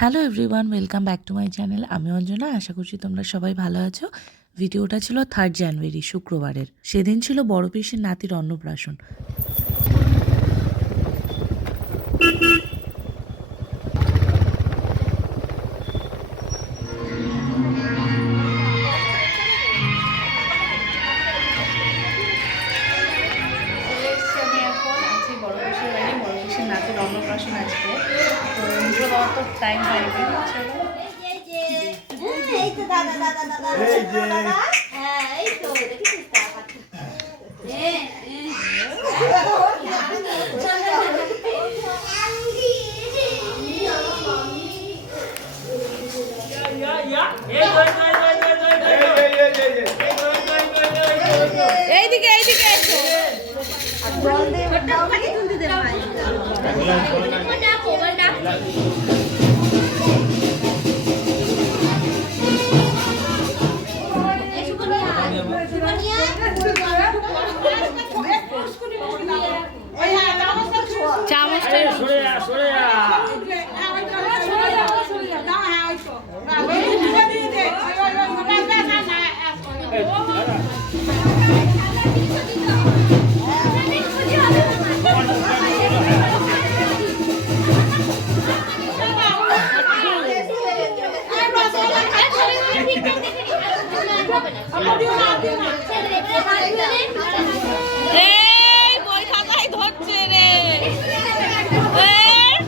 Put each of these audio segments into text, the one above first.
Hello everyone, welcome back to my channel. আমি অঞ্জনা। আশা করছি তোমরা সবাই ভালো আছো। ভিডিওটা ছিল 3 জানুয়ারি শুক্রবারের। সেদিন ছিল বড় পিসির নাতির অন্নপ্রাশন। আমি এখন আছি বড় পিসির বাড়ি। বড় পিসির নাতির অন্নপ্রাশন আজকে, তো ইন্ট্রো দেওয়ার তো টাইম হয়নি। চলো এইদিকে এইদিকে এসো। চামচটা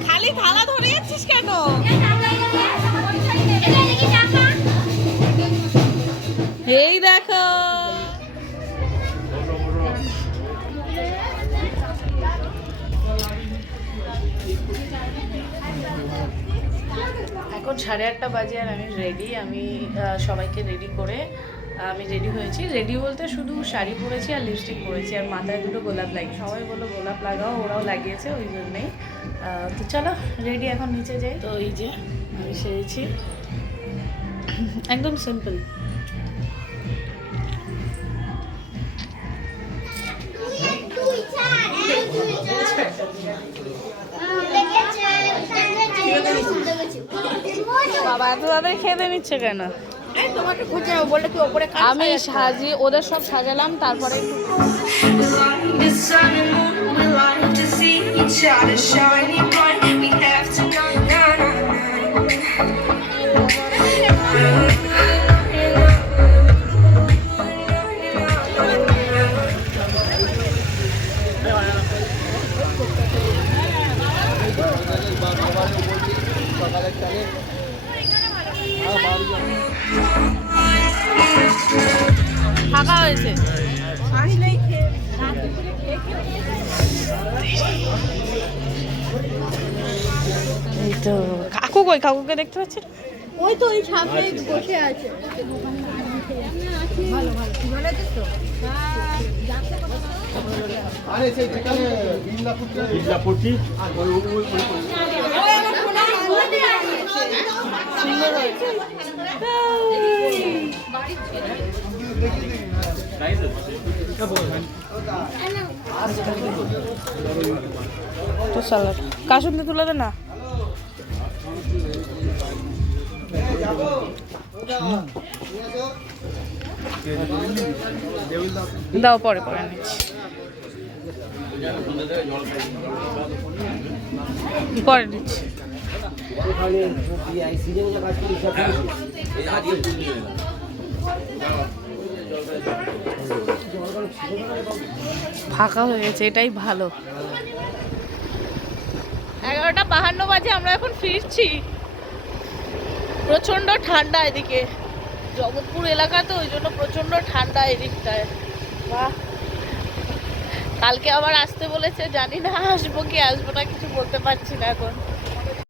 খালি থালা ধরে যাচ্ছিস কেন? এই দেখো এখন 8:30 বাজে আর আমি রেডি। আমি সবাইকে রেডি করে আমি রেডি হয়েছি। রেডি বলতে শুধু শাড়ি পরেছি আর লিপস্টিক পরেছি আর মাথায় দুটো গোলাপ লাগি। সবাই বললো গোলাপ লাগাও, ওরাও লাগিয়েছে, ওই জন্যেই। তো চলো রেডি, এখন নিচে যাই। তো এই যে আমি সেরেছি, একদম সিম্পল। বাবা এত তাদের খেতে নিচ্ছে কেন? আমি সাজিয়ে ওদের সব সাজালাম, তারপরে ফাঁকা হয়েছে। এই তো কাকু কই? কাকুকে দেখতে পাচ্ছি না। ওই তো ওই সামনে বসে আছে। ভালো ভালো কি ভালো আছে তো। আরে সেই যেখানে বিল্লাপুরটি সুন্দর হয়েছে। তো সালাড কাসুন্দি তুলে দে না। দাও, পরে পরে নিচ্ছি, পরে নিচ্ছি। ফাঁকা হয়ে গেছে, এটাই ভালো। 11:52 বাজে, আমরা এখন ফিরছি। প্রচন্ড ঠান্ডা এদিকে, জগৎপুর এলাকা তো, ওই জন্য প্রচন্ড ঠান্ডা এদিকটায়। বাহ, কালকে আবার আসতে বলেছে, জানি না আসবো কি আসবো না, কিছু বলতে পারছি না এখন।